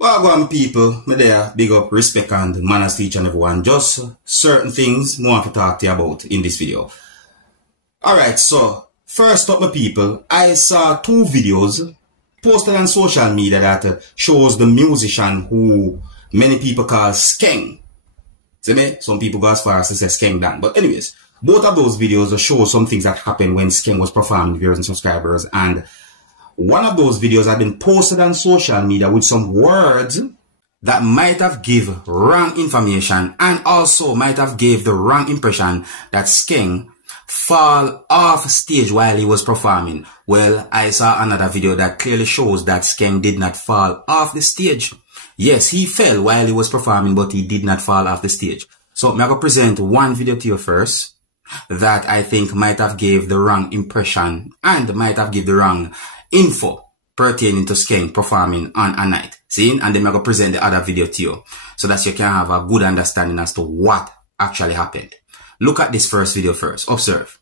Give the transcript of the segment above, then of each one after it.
Well, go on, people. Me there, big up, respect and manners to each and everyone. Just certain things I want to talk to you about in this video. Alright, so first up, my people, I saw two videos posted on social media that shows the musician who many people call skeng. See me? Some people go as far as to say skeng Dan. But anyways, both of those videos show some things that happened when skeng was performing viewers and subscribers, and one of those videos had been posted on social media with some words that might have give wrong information and also might have gave the wrong impression that skeng fall off stage while he was performing. Well, I saw another video that clearly shows that skeng did not fall off the stage. Yes, he fell while he was performing, but he did not fall off the stage. So I'm going to present one video to you first that I think might have gave the wrong impression and might have give the wrong info pertaining to skeng performing on a night. See? And then I'm going to present the other video to you so that you can have a good understanding as to what actually happened. Look at this first video first. Observe.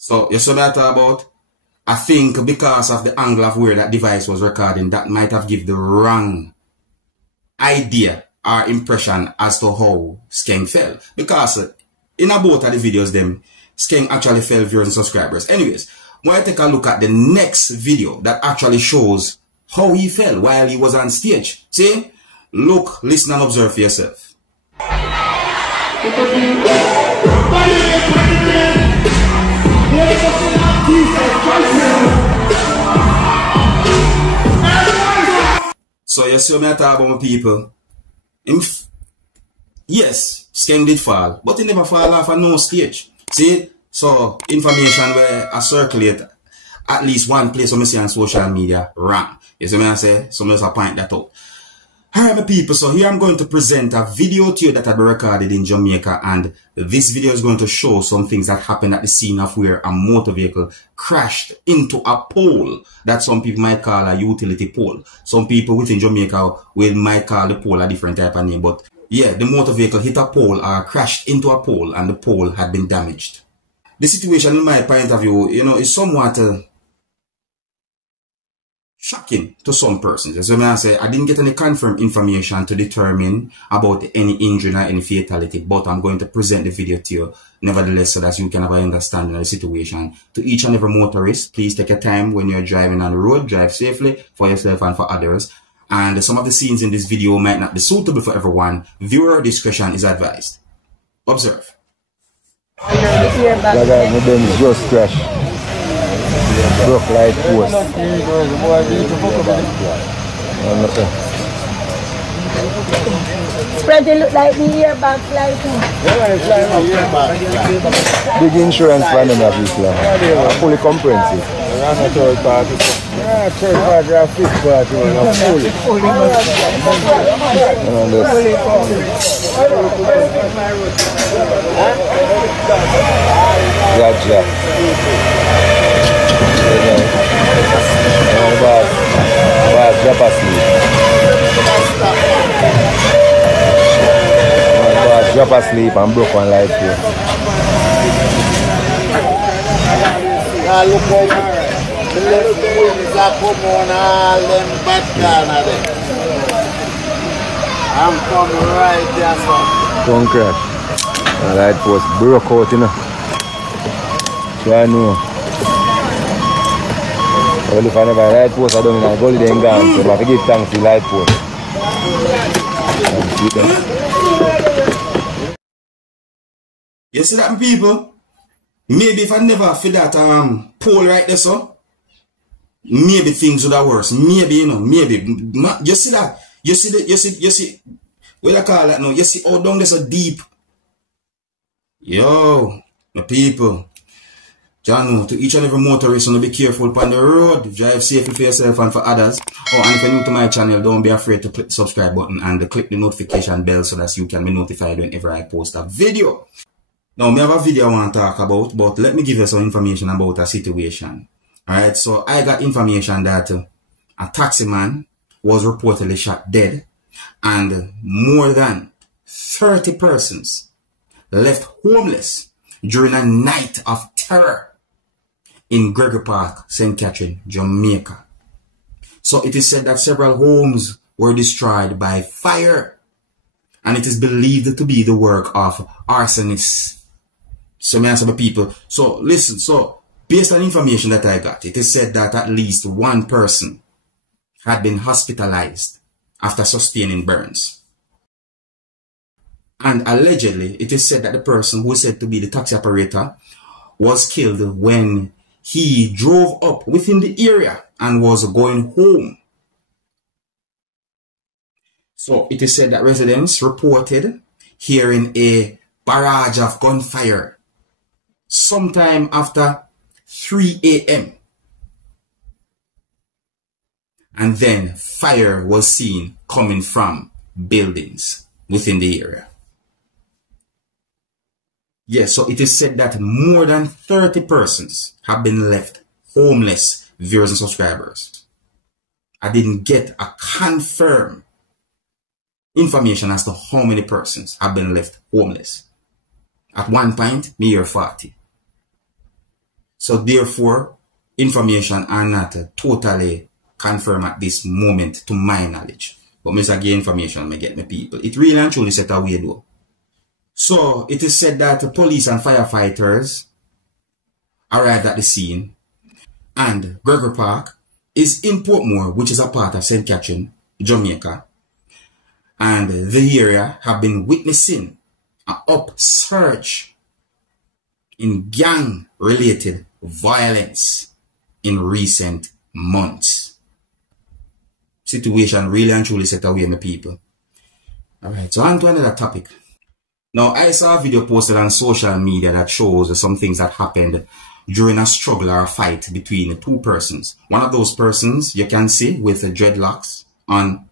So, you saw that about? I think because of the angle of where that device was recording, that might have given the wrong idea or impression as to how skeng fell. Because in both of the videos, them skeng actually fell viewers and subscribers. Anyways, when I take a look at the next video that actually shows how he fell while he was on stage. See? Look, listen and observe for yourself. So you see me talk about my people. Yes, skeng did fall, but he never fall off on no stage. See? So information where I circulate at least one place on me see on social media wrong. You see me I say? So I point that out. Alright, my people, so here I'm going to present a video to you that I've been recorded in Jamaica, and this video is going to show some things that happened at the scene of where a motor vehicle crashed into a pole that some people might call a utility pole. Some people within Jamaica might call the pole a different type of name, but yeah, the motor vehicle hit a pole or crashed into a pole and the pole had been damaged. The situation, in my point of view, you know, is somewhat shocking to some persons. So I say, I didn't get any confirmed information to determine about any injury or any fatality, but I'm going to present the video to you nevertheless so that you can have an understanding of the situation. To each and every motorist, please take your time when you're driving on the road. Drive safely for yourself and for others. And some of the scenes in this video might not be suitable for everyone. Viewer discretion is advised. Observe. Just crash. Broke light post. Spread it look like the airbag fly too. Big insurance for them of this land. Fully comprehensive. Third party. Third party or fifth party. Fully. Gotcha. Drop asleep. Drop asleep and broke one light here. Look over. The little wings are come on all them bad corner there. I'm coming right there, son. Don't crash. The light post broke out, you know. So I know. Well, if I never light post, I don't know, I go to the gang, so I have to give thanks to light post. You see that, people? Maybe if I never feel that pole right there, so maybe things would have worse. Maybe, you know, maybe. You see that? You see, what do I call that now? You see how down there so deep? Yo, my people. John, to each and every motorist, be careful on the road. Drive safely for yourself and for others. Oh, and if you're new to my channel, don't be afraid to click the subscribe button and click the notification bell so that you can be notified whenever I post a video. Now, I have a video I want to talk about, but let me give you some information about a situation. Alright, so I got information that a taxi man was reportedly shot dead and more than 30 persons left homeless during a night of terror in Gregory Park, St. Catherine, Jamaica. So it is said that several homes were destroyed by fire, and it is believed to be the work of arsonists. So may I say people, so listen, so based on information that I got, it is said that at least one person had been hospitalized after sustaining burns. And allegedly, it is said that the person who is said to be the taxi operator was killed when he drove up within the area and was going home. So it is said that residents reported hearing a barrage of gunfire sometime after 3 a.m. And then fire was seen coming from buildings within the area. Yes, so it is said that more than 30 persons have been left homeless, viewers and subscribers. I didn't get a confirmed information as to how many persons have been left homeless. At one point, me hear 40. So therefore, information are not totally confirmed at this moment to my knowledge. But me say get information, me get my people. It really and truly set away though. So it is said that police and firefighters arrived at the scene, and Gregory Park is in Portmore, which is a part of St. Catherine, Jamaica. And the area have been witnessing an upsurge in gang-related violence in recent months. Situation really and truly set away my people. Alright, so on to another topic. Now, I saw a video posted on social media that shows some things that happened during a struggle or a fight between two persons. One of those persons you can see with dreadlocks on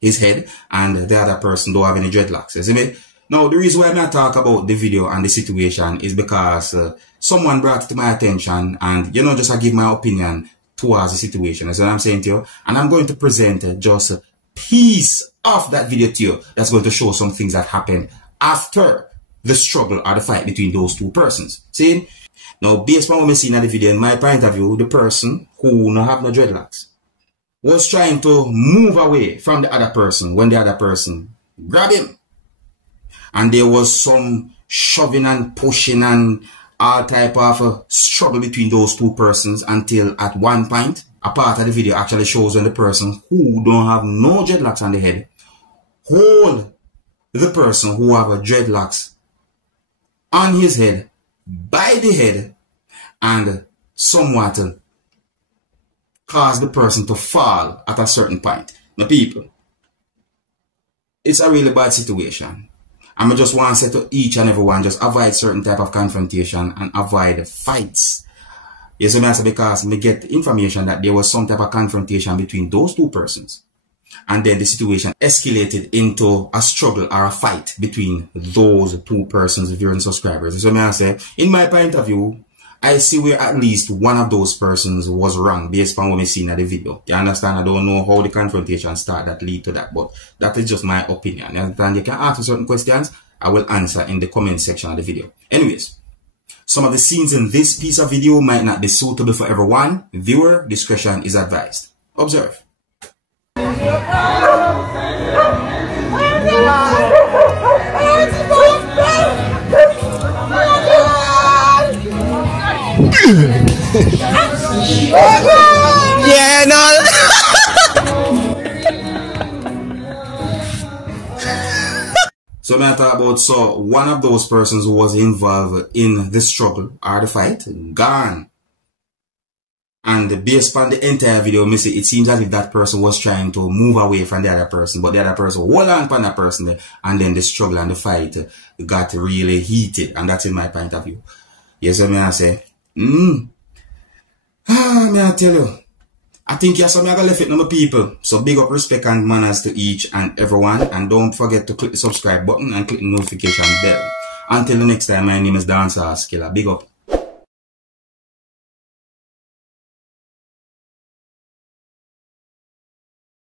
his head, and the other person don't have any dreadlocks. You see me? Now, the reason why I talk about the video and the situation is because someone brought it to my attention, and, you know, just I give my opinion towards the situation. That's what I'm saying to you. And I'm going to present just a piece of that video to you that's going to show some things that happened after the struggle or the fight between those two persons. See? Now, based on what we see in the video, in my point of view, the person who no have no dreadlocks was trying to move away from the other person when the other person grabbed him. And there was some shoving and pushing and all type of struggle between those two persons until at one point, a part of the video actually shows when the person who don't have no dreadlocks on the head hold the person who have a dreadlocks on his head by the head and somewhat cause the person to fall at a certain point. Now people, it's a really bad situation. I just want to say to each and everyone, just avoid certain type of confrontation and avoid fights. Yes, because me get information that there was some type of confrontation between those two persons. And then the situation escalated into a struggle or a fight between those two persons, viewers and subscribers. So I say, in my point of view, I see where at least one of those persons was wrong based on what we seen in the video. You understand? I don't know how the confrontation started that lead to that, but that is just my opinion. You understand? You can ask certain questions. I will answer in the comment section of the video. Anyways, some of the scenes in this piece of video might not be suitable for everyone. Viewer discretion is advised. Observe. Yeah, no. So I'm talk about one of those persons who was involved in the struggle or the fight gone. And based on the entire video, it seems as if that person was trying to move away from the other person, but the other person hold on to that person there, and then the struggle and the fight got really heated, and that's in my point of view. Yes, I say, may I tell you, I think yes, I'm gonna left it number people. So big up, respect and manners to each and everyone, and don't forget to click the subscribe button and click the notification bell. Until the next time, my name is Dancehall Skilla. Big up.